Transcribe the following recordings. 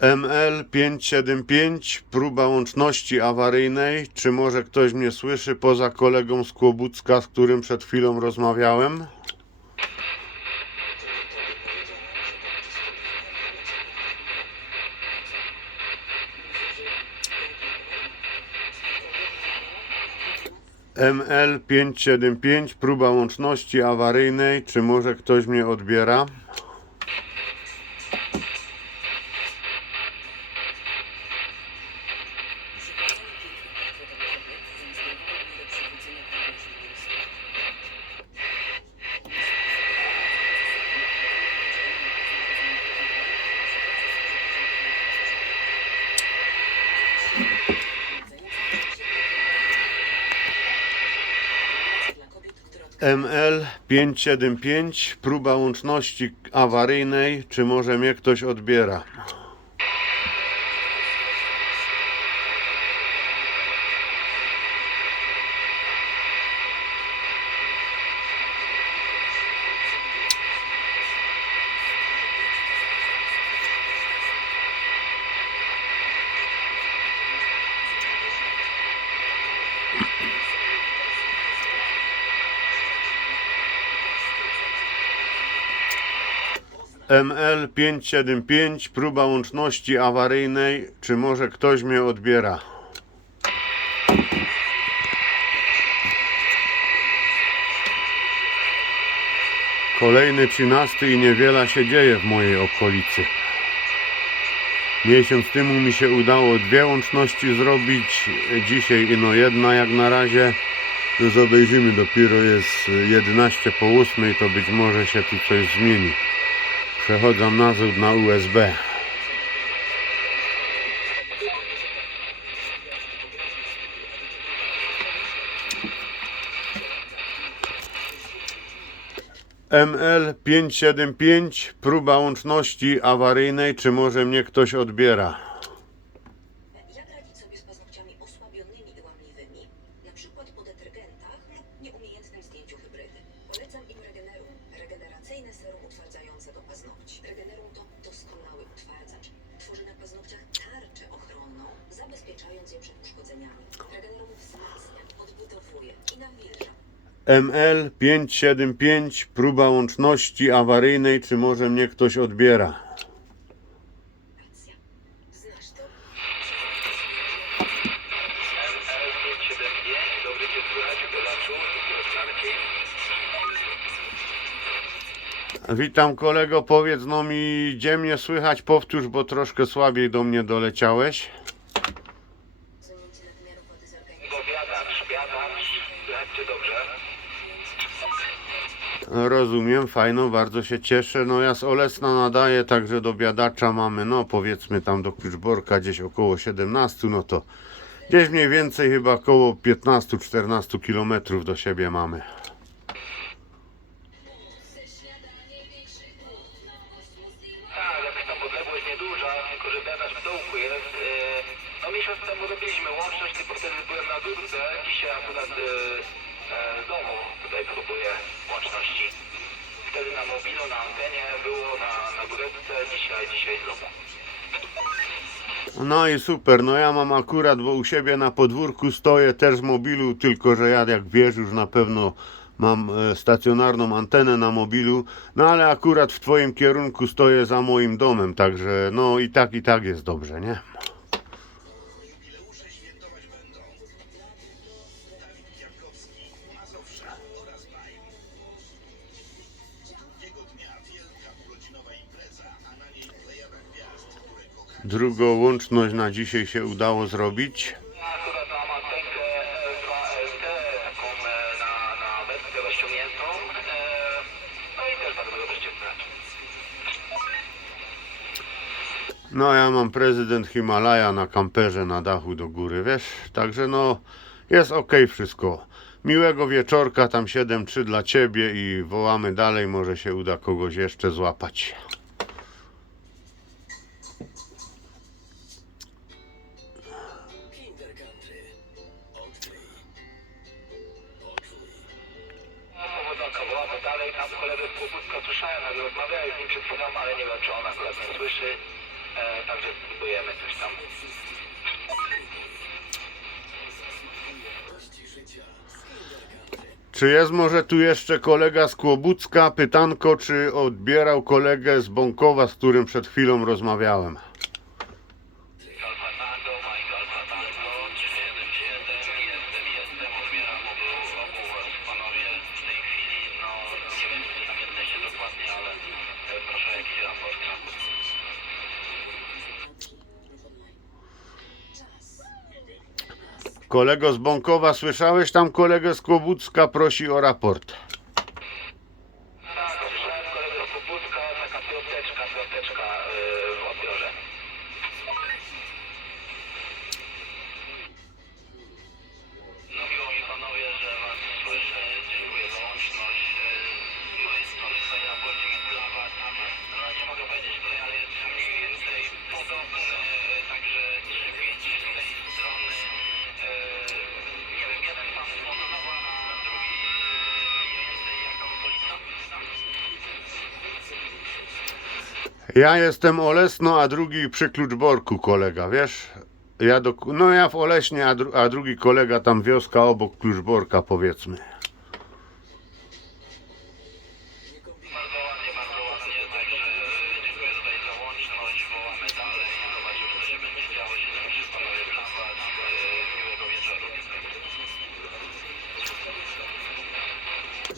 ML575, próba łączności awaryjnej. Czy może ktoś mnie słyszy poza kolegą z Kłobucka, z którym przed chwilą rozmawiałem? ML575, próba łączności awaryjnej. Czy może ktoś mnie odbiera? ML575, próba łączności awaryjnej. Czy może mnie ktoś odbiera? ML575, próba łączności awaryjnej. Czy może ktoś mnie odbiera? Kolejny 13 i niewiele się dzieje w mojej okolicy. Miesiąc temu mi się udało dwie łączności zrobić. Dzisiaj ino jedna jak na razie. Już obejrzymy, dopiero jest 11 po 8, to być może się tu coś zmieni. Przechodzą nazór na USB. ML575, próba łączności awaryjnej, czy może mnie ktoś odbiera? Jak radzić sobie z osłabionymi i łamliwymi, na przykład po lub nieumiejętnym zdjęciu? Polecam regeneracyjne serum utwardzające do paznokci. Regenerum to doskonały utwardzacz. Tworzy na paznokciach tarczę ochronną, zabezpieczając je przed uszkodzeniami. Regenerum wzmacnia, odbudowuje i nawilża. ML575, próba łączności awaryjnej, czy może mnie ktoś odbiera? Witam kolego, powiedz no mi, gdzie mnie słychać? Powtórz, bo troszkę słabiej do mnie doleciałeś. Rozumiem, fajno, bardzo się cieszę. No ja z Olesna nadaję, także do biadacza mamy, no powiedzmy tam do Kluczborka gdzieś około 17, no to gdzieś mniej więcej chyba około 15-14 kilometrów do siebie mamy. Robiliśmy łączność, tylko wtedy byłem na górce. Dzisiaj akurat e, e, domu tutaj próbuję łączności. Wtedy na mobilu, na antenie było, na, na górce, dzisiaj, dzisiaj z domu. No i super, no ja mam akurat, bo u siebie na podwórku stoję też z mobilu, tylko że ja jak wiesz już na pewno mam e, stacjonarną antenę na mobilu, no ale akurat w twoim kierunku stoję za moim domem, także no i tak i tak jest dobrze, nie? Drugą łączność na dzisiaj się udało zrobić. Ja akurat mam antenkę L2LT, taką na, na wędkę rozciągniętą. I też bardzo dobrze cię słychać. No ja mam prezydent Himalaja na kamperze na dachu do góry, wiesz? Także no jest ok wszystko. Miłego wieczorka, tam 7-3 dla ciebie i wołamy dalej, może się uda kogoś jeszcze złapać. Czy jest może tu jeszcze kolega z Kłobucka? Pytanko, czy odbierał kolegę z Bąkowa, z którym przed chwilą rozmawiałem? Kolego z Bąkowa, słyszałeś tam kolegę z Kłobucka? Prosi o raport. Ja jestem Olesno, a drugi przy Kluczborku kolega, wiesz? Ja do, no ja w Oleśnie, a, dru, a drugi kolega tam wioska obok Kluczborka powiedzmy.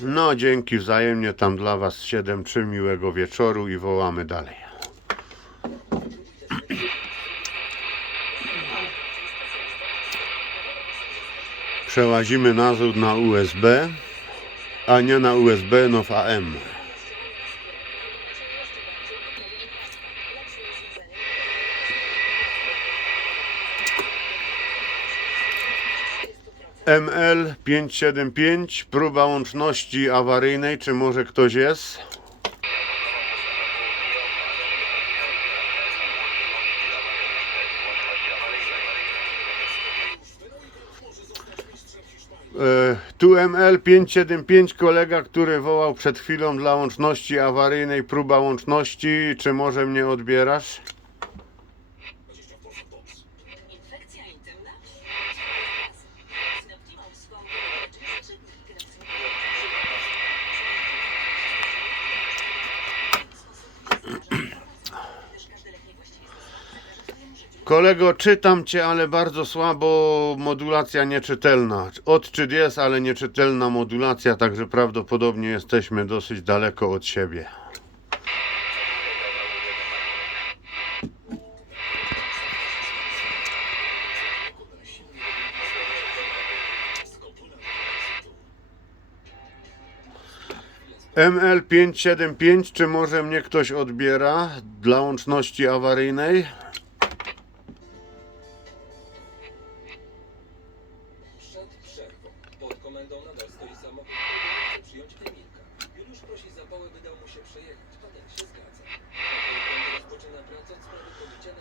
No dzięki wzajemnie tam dla was 7-3 miłego wieczoru i wołamy dalej. Przełazimy nazód na USB, a nie na USB, no w AM. ML 575, próba łączności awaryjnej, czy może ktoś jest? Tu ML 575, kolega, który wołał przed chwilą dla łączności awaryjnej, próba łączności, czy może mnie odbierasz? Kolego, czytam cię, ale bardzo słabo, modulacja nieczytelna. Odczyt jest, ale nieczytelna modulacja, także prawdopodobnie jesteśmy dosyć daleko od siebie. ML575, czy może mnie ktoś odbiera dla łączności awaryjnej?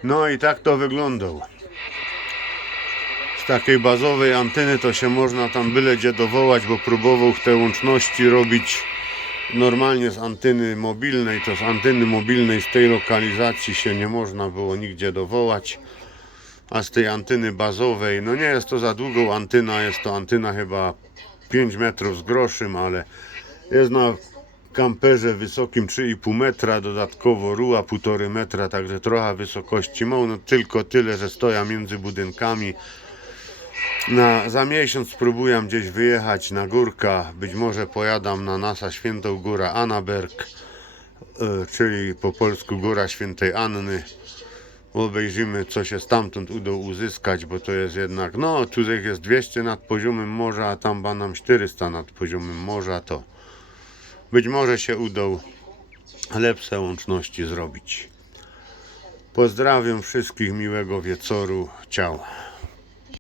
No i tak to wyglądał. Z takiej bazowej anteny to się można tam byle gdzie dowołać, bo próbował te łączności robić normalnie z anteny mobilnej. To z anteny mobilnej z tej lokalizacji się nie można było nigdzie dowołać. A z tej anteny bazowej, no nie jest to za długą antyna, jest to antyna chyba 5 metrów z groszem, ale jest na kamperze wysokim 3,5 metra, dodatkowo ruła 1,5 metra, także trochę wysokości mam, no tylko tyle, że stoję między budynkami. Na, za miesiąc spróbuję gdzieś wyjechać na górka, być może pojadam na NASA Świętą Górę Anaberg, e, czyli po polsku Góra Świętej Anny. Obejrzymy, co się stamtąd uda uzyskać, bo to jest jednak, no tu jest 200 nad poziomem morza, a tam banam 400 nad poziomem morza, to być może się uda lepsze łączności zrobić. Pozdrawiam wszystkich, miłego wieczoru, ciao.